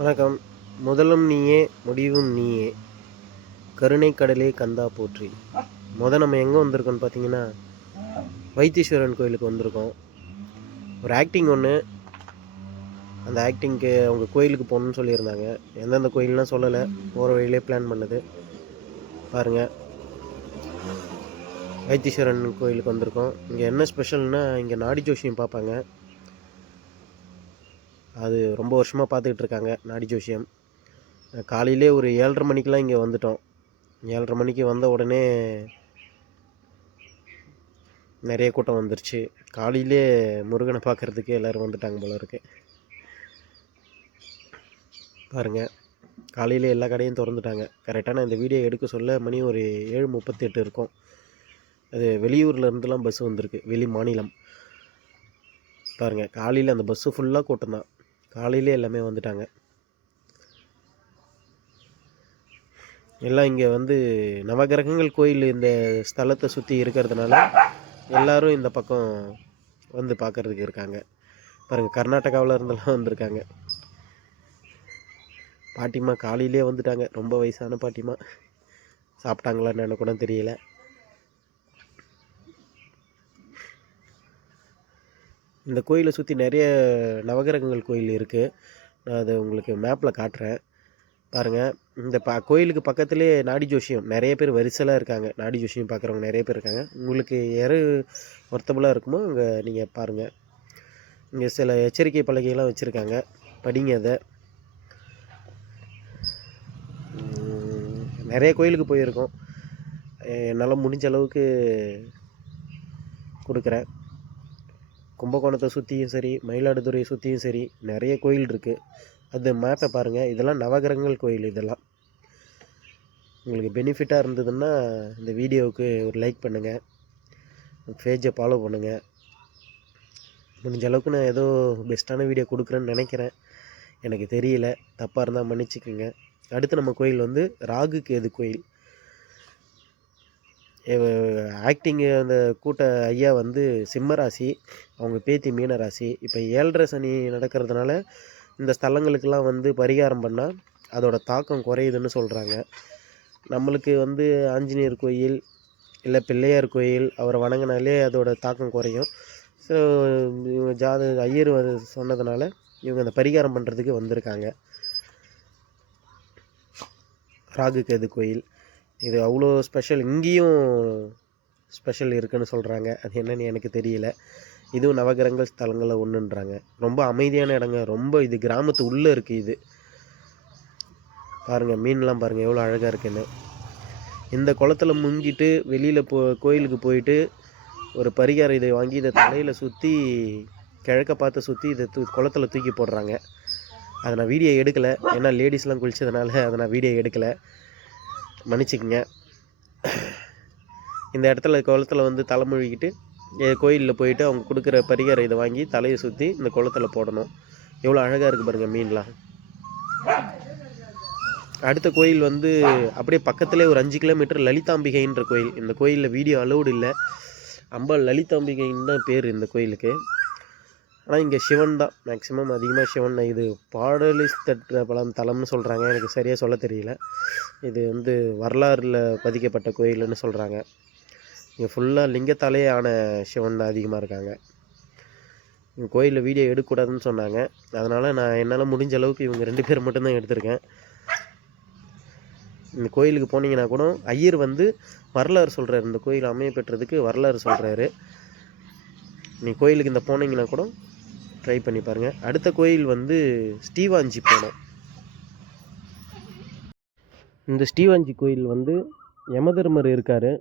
வணக்கம். முதலும் நீயே முடிவும் நீயே. கருணை கடலே கந்தா போற்றி. முத நம்ம எங்கே வந்திருக்கோம்னு பார்த்தீங்கன்னா வைத்தீஸ்வரன் கோயிலுக்கு வந்திருக்கோம். ஒரு ஆக்டிங் ஒன்று அந்த ஆக்டிங்க்கு அவங்க கோயிலுக்கு போகணுன்னு சொல்லியிருந்தாங்க. எந்தெந்த கோயில்லாம் சொல்லலை. போகிற வழியிலே பிளான் பண்ணது. பாருங்கள் வைத்தீஸ்வரன் கோயிலுக்கு வந்திருக்கோம். இங்கே என்ன ஸ்பெஷல்னால் இங்கே நாடி ஜோஷியம் பார்ப்பாங்க. அது ரொம்ப வருஷமாக பார்த்துக்கிட்டு இருக்காங்க நாடி ஜோசியம். காலையிலே ஒரு ஏழரை மணிக்கெலாம் இங்கே வந்துட்டோம். ஏழரை மணிக்கு வந்த உடனே நிறைய கூட்டம் வந்துருச்சு. காலையிலே முருகனை பார்க்குறதுக்கு எல்லோரும் வந்துட்டாங்க போல இருக்கு. பாருங்கள் காலையில் எல்லா கடையும் திறந்துட்டாங்க. கரெக்டாக நான் இந்த வீடியோ எடுக்க சொல்ல மணி ஒரு ஏழு முப்பத்தெட்டு இருக்கும். அது வெளியூர்லேருந்துலாம் பஸ் வந்திருக்கு வெளி மாநிலம். பாருங்கள் காலையில் அந்த பஸ்ஸு ஃபுல்லாக கூட்டம் தான். காலையிலே எல்லாமே வந்துட்டாங்க. எல்லாம் இங்கே வந்து நவகிரகங்கள் கோயில் இந்த ஸ்தலத்தை சுற்றி இருக்கிறதுனால எல்லோரும் இந்த பக்கம் வந்து பார்க்கறதுக்கு இருக்காங்க. பாருங்கள் கர்நாடகாவில் இருந்தெல்லாம் வந்திருக்காங்க. பாட்டிமா காலையிலே வந்துட்டாங்க. ரொம்ப வயசான பாட்டிமா சாப்பிட்டாங்களான்னு எனக்கு கூட தெரியல. இந்த கோயிலை சுற்றி நிறைய நவகிரகங்கள் கோயில் இருக்குது நான் அதை உங்களுக்கு மேப்பில் காட்டுறேன். பாருங்கள் இந்த ப கோயிலுக்கு பக்கத்துலேயே நாடி ஜோஷியம் நிறைய பேர் வரிசலாக இருக்காங்க. நாடி ஜோஷியம் பார்க்குறவங்க நிறைய பேர் இருக்காங்க. உங்களுக்கு எரு ஒர்த்தபுளாக இருக்குமோ அங்கே நீங்கள் பாருங்கள் இங்கே சில எச்சரிக்கை பலகையெல்லாம் வச்சுருக்காங்க. படிங்க அதை. நிறைய கோயிலுக்கு போயிருக்கோம். என்னால் முடிஞ்ச அளவுக்கு கொடுக்குறேன். கும்பகோணத்தை சுற்றியும் சரி மயிலாடுதுறையை சுற்றியும் சரி நிறைய கோயில் இருக்குது அது மேப்பை பாருங்கள் இதெல்லாம் நவகிரகங்கள் கோயில் இதெல்லாம். உங்களுக்கு பெனிஃபிட்டாக இருந்ததுன்னா இந்த வீடியோவுக்கு ஒரு லைக் பண்ணுங்கள் பேஜை ஃபாலோ பண்ணுங்கள் முடிஞ்ச அளவுக்கு நான் ஏதோ பெஸ்ட்டான வீடியோ கொடுக்குறேன்னு நினைக்கிறேன். எனக்கு தெரியல. தப்பாக இருந்தால் மன்னிச்சுக்கோங்க. அடுத்து நம்ம கோயில் வந்து ராகு கேது கோயில். ஆக்டிங்கு அந்த கூட்ட ஐயா வந்து சிம்ம ராசி அவங்க பேத்தி மீன ராசி இப்போ ஏழரை சனி நடக்கிறதுனால இந்த ஸ்தலங்களுக்கெல்லாம் வந்து பரிகாரம் பண்ணால் அதோட தாக்கம் குறையுதுன்னு சொல்கிறாங்க நம்மளுக்கு வந்து ஆஞ்சநேயர் கோயில் இல்லை பிள்ளையார் கோயில் அவரை வணங்கினாலே அதோட தாக்கம் குறையும். ஸோ இவங்க ஜாத ஐயர் வந்து சொன்னதுனால இவங்க அந்த பரிகாரம் பண்ணுறதுக்கு வந்திருக்காங்க. ராகு கேது கோயில். இது அவ்வளோ ஸ்பெஷல் இங்கேயும் ஸ்பெஷல் இருக்குதுன்னு சொல்கிறாங்க அது என்னன்னு எனக்கு தெரியல. இதுவும் நவகிரகங்கள் ஸ்தலங்களில் ஒன்றுன்றாங்க ரொம்ப அமைதியான இடங்க. ரொம்ப இது கிராமத்து உள்ளே இருக்குது இது. பாருங்கள் மீன்லாம் பாருங்கள் எவ்வளோ அழகாக இருக்குன்னு. இந்த குளத்துல முங்கிட்டு வெளியில் போ கோயிலுக்கு போயிட்டு ஒரு பரிகாரம் இதை வாங்கி இதை தலையில் சுற்றி கிழக்க பார்த்து சுற்றி இதை தூ குளத்துல தூக்கி போடுறாங்க. அதை நான் வீடியோ எடுக்கலை. ஏன்னா லேடிஸ்லாம் குளித்ததுனால அதை நான் வீடியோ எடுக்கலை. மன்னிச்சிக்கங்க. இந்த இடத்துல குளத்துல வந்து தலைமொழிக்கிட்டு கோயிலில் போயிட்டு அவங்க கொடுக்குற பரிகாரம் இதை வாங்கி தலையை சுற்றி இந்த குளத்துல போடணும். எவ்வளோ அழகாக இருக்குது பாருங்கள் மீன்லாம். அடுத்த கோயில் வந்து அப்படியே பக்கத்துலேயே ஒரு அஞ்சு கிலோமீட்டர் லலிதாம்பிகைன்ற கோயில். இந்த கோயிலில் வீடியோ அலௌடு இல்லை. அம்பாள் லலிதாம்பிகைன்னு தான் பேர் இந்த கோயிலுக்கு. ஆனால் இங்கே சிவன் தான். மேக்ஸிமம் அதிகமாக சிவன் இது இது தட்டுற பழம் தலம்னு சொல்கிறாங்க எனக்கு சரியாக சொல்ல தெரியல. இது வந்து வரலாறில் பதிக்கப்பட்ட கோயில்னு சொல்கிறாங்க இங்கே ஃபுல்லாக லிங்கத்தாலே ஆன சிவன் தான் அதிகமாக இருக்காங்க. இங்கே கோயிலில் வீடியோ எடுக்கக்கூடாதுன்னு சொன்னாங்க. அதனால் நான் என்னால் முடிஞ்ச அளவுக்கு இவங்க ரெண்டு பேர் மட்டும்தான் எடுத்திருக்கேன். இந்த கோயிலுக்கு போனீங்கன்னா கூட ஐயர் வந்து வரலாறு சொல்கிறாரு இந்த கோயில் அமைய பெற்றதுக்கு வரலாறு சொல்கிறாரு நீ கோயிலுக்கு இந்த போனீங்கன்னா கூட ட்ரை பண்ணி பாருங்கள் அடுத்த கோயில் வந்து ஸ்ரீவாஞ்சி போனோம். இந்த ஸ்ரீவாஞ்சி கோயில் வந்து யமதர்மர் இருக்கார்.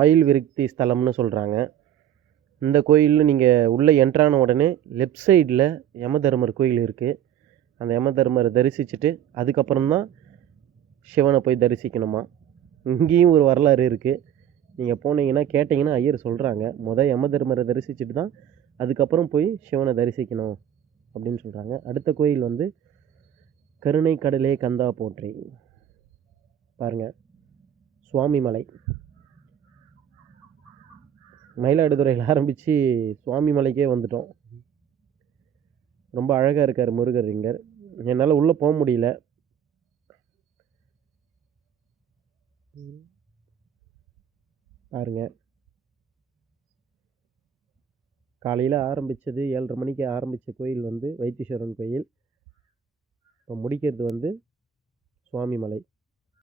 ஆயில் விருத்தி ஸ்தலம்னு சொல்கிறாங்க இந்த கோயிலில் நீங்கள் உள்ளே என்ட்ரான உடனே லெஃப்ட் சைடில் யமதர்மர் கோயில் இருக்குது அந்த யமதர்மரை தரிசிச்சுட்டு அதுக்கப்புறம் தான் சிவனை போய் தரிசிக்கணுமா. இங்கேயும் ஒரு வரலாறு இருக்குது நீங்கள் போனீங்கன்னா கேட்டிங்கன்னா ஐயர் சொல்கிறாங்க முத யமதர்மரை தரிசிச்சுட்டு தான் அதுக்கப்புறம் போய் சிவனை தரிசிக்கணும் அப்படின்னு சொல்கிறாங்க அடுத்த கோயில் வந்து கருணை கடலே கந்தா போற்றி. பாருங்கள் சுவாமி மலை. மயிலாடுதுறையில் ஆரம்பித்து சுவாமி மலைக்கே வந்துட்டோம். ரொம்ப அழகாக இருக்கார் முருகர் இங்கர் என்னால் உள்ளே போக முடியல. பாருங்க. காலையில் ஆரம்பித்தது ஏழரை மணிக்கு ஆரம்பித்த கோயில் வந்து வைத்தீஸ்வரன் கோயில். இப்போ முடிக்கிறது வந்து சுவாமிமலை.